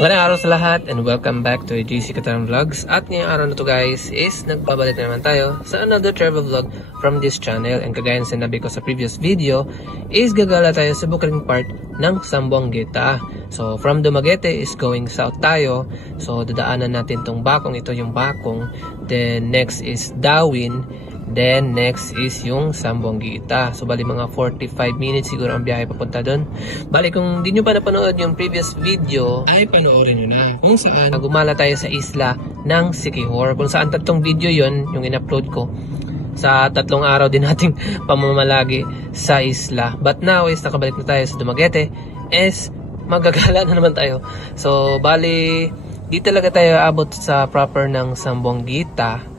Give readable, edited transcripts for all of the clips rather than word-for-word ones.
Magandang araw sa lahat and welcome back to JC Kataran Vlogs. At ngayong araw na to guys is nagbabalik na naman tayo sa another travel vlog from this channel. And kagaya ng sinabi ko sa previous video is gagala tayo sa Bukidnon part ng Sambuanguita. So from Dumaguete is going south tayo. So dadaanan natin tong Bakong, ito yung Bakong. Then next is Dawin. Then next is yung Sambuanguita. So bali mga 45 minutes siguro ang biyahe papunta doon. Bali kung di nyo pa napanood yung previous video ay panoorin nyo na kung saan gumala tayo sa isla ng Siquijor. Kung saan tatlong video yon yung in-upload ko sa 3 araw din nating pamamalagi sa isla. But now is nakabalik na tayo sa Dumaguete is magagala na naman tayo. So bali di talaga tayo abot sa proper ng Sambuanguita.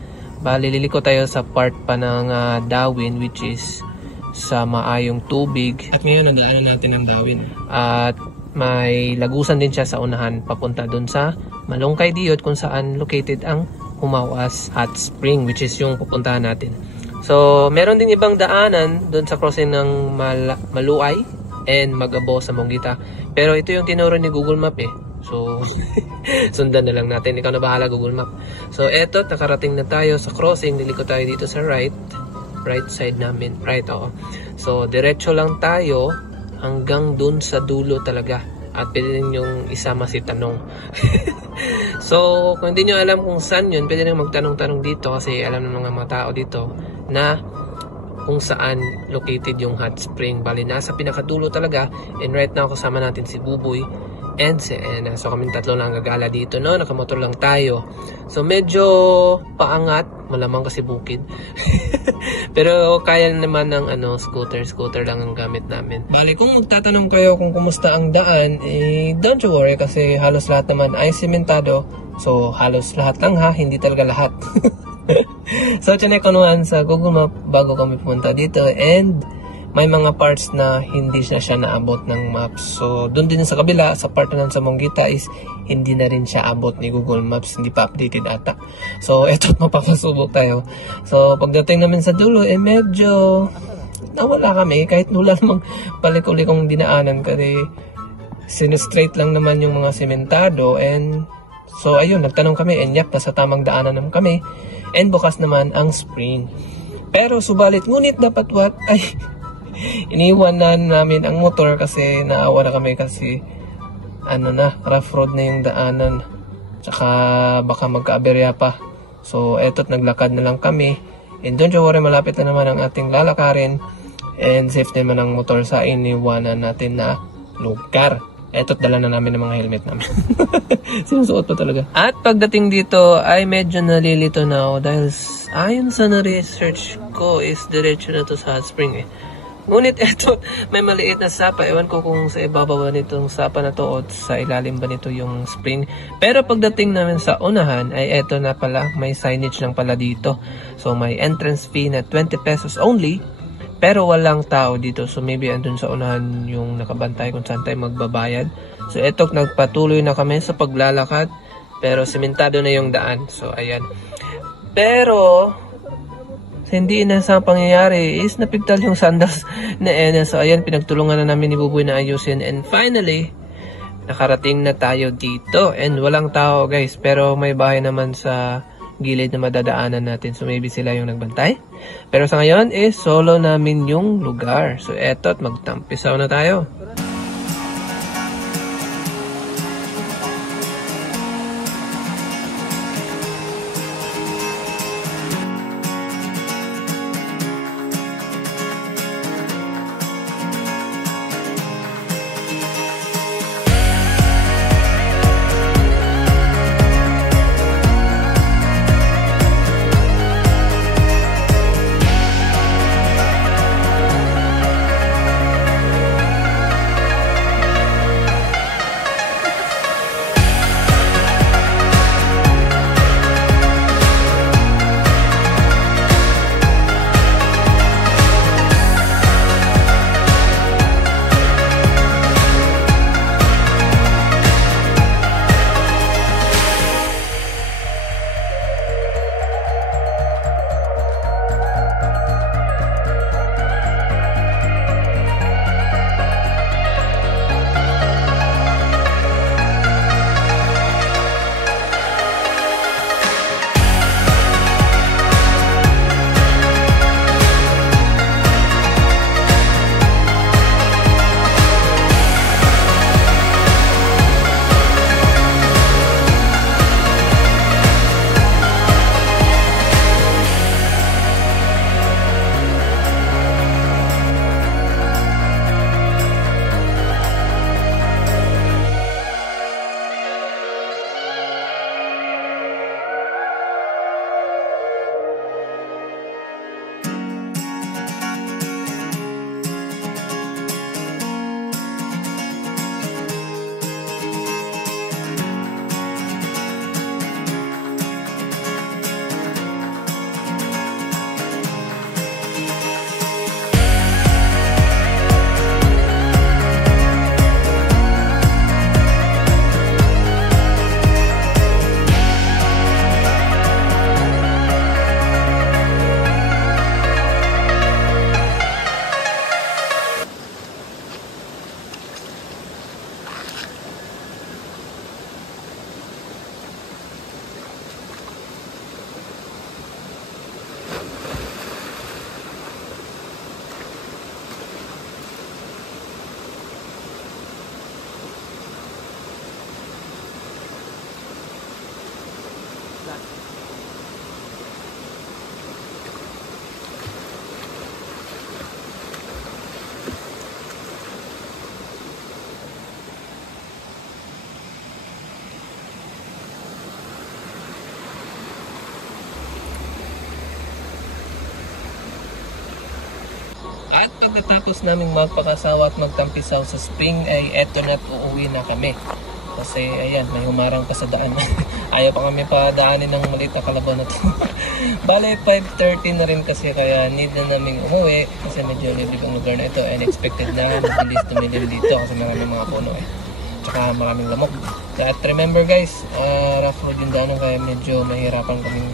Bali, liliko tayo sa part pa ng Dawin, which is sa maayong tubig. At ngayon, nadaanan natin ang Dawin. At may lagusan din siya sa unahan, papunta dun sa Malungkay Diot, kung saan located ang Humawas Hot Spring, which is yung pupuntahan natin. So, meron din ibang daanan dun sa crossing ng Maluay and Magabo sa Sambuanguita. Pero ito yung tinuro ni Google Map eh. So, sundan na lang natin. Ikaw na bahala, Google Map. So, eto, nakarating na tayo sa crossing. Liliko tayo dito sa right side namin. Right, oo. So, diretso lang tayo hanggang dun sa dulo talaga. At pwede yung isama si Tanong. So, kung hindi nyo alam kung saan yun, pwede nyo magtanong-tanong dito kasi alam ng mga tao dito na kung saan located yung hot spring. Bali, nasa pinakadulo talaga. And right now, kasama natin si Buboy and si Ena. So kami tatlo lang gagala dito, no? Nakamotor lang tayo. So medyo paangat, malamang kasi bukid. Pero kaya naman ng scooter lang ang gamit namin. Bali, kung magtatanong kayo kung kumusta ang daan, don't you worry kasi halos lahat naman ay simentado. So halos lahat lang ha, hindi talaga lahat. So chinek ko naman sa Google Map bago kami pumunta dito and may mga parts na hindi na siya naabot ng maps. So, doon din sa kabila, sa part ng Sambuanguita is hindi na rin siya abot ni Google Maps. Hindi pa updated ata. So, eto, mapapasubok tayo. So, pagdating namin sa dulo, medyo nawala kami. Kahit wala namang palik-uli kong dinaanan kasi sinustraight lang naman yung mga sementado. And, so, ayun, nagtanong kami. And yap, nasa tamang daanan naman kami. And bukas naman ang spring. Pero, subalit, ngunit dapat what? Ay, iniwan na namin ang motor kasi naawa na kami kasi rough road na yung daanan, tsaka baka magka-aberya pa. So eto't naglakad na lang kami and don't you worry, malapit na naman ang ating lalakarin and safe naman ang motor sa iniwanan natin na lugar. Eto't dala na namin ng mga helmet namin. Sinusuot pa talaga. At pagdating dito ay medyo nalilito na ako dahil ayon sa na-research ko is diretso na to sa hot spring eh. Ngunit eto, may maliit na sapa. Ewan ko kung sa ibabaw nitong sapa na to o sa ilalim ba nito yung spring. Pero pagdating namin sa unahan ay eto na pala, may signage lang pala dito. So may entrance fee na 20 pesos only. Pero walang tao dito. So maybe andun sa unahan yung nakabantay kung saan tayo magbabayad. So eto, nagpatuloy na kami sa paglalakad. Pero sementado na yung daan. So ayan. Pero hindi na sa pangyayari is napigtal yung sandals na Ena. So ayan, pinagtulungan na namin ni Buboy na ayusin. And finally, nakarating na tayo dito. And walang tao guys. Pero may bahay naman sa gilid na madadaanan natin. So maybe sila yung nagbantay. Pero sa ngayon is solo namin yung lugar. So eto't magtampisaw na tayo. At pagkatapos naming magpakasawa at magtampisaw sa spring ay eto na't uuwi na kami. Kasi ayan, may humarang pa sa daan. Ayaw pa kami padaanin ng maliit na kalabaw na to. Bale, 5:30 na rin kasi kaya need na naming umuwi. Kasi medyo liblib ang lugar na ito. Unexpected na mabilis tumilim dito kasi maraming mga puno eh. Tsaka maraming lamok. At remember guys, rough road yung daanan kaya medyo mahirapan kaming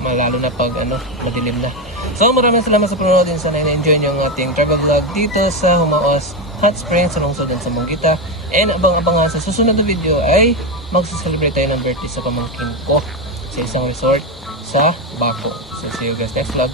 lalo na pag madilim na. So maraming salamat sa panonood din. Sana na-enjoy nyo ang ating travel vlog dito sa Humaos Hot Springs sa lungsod ng Sambuanga. And abang-abang sa susunod na video ay magsa-celebrate tayo ng birthday sa pamangkin ko sa isang resort sa Baco. So see you guys next vlog.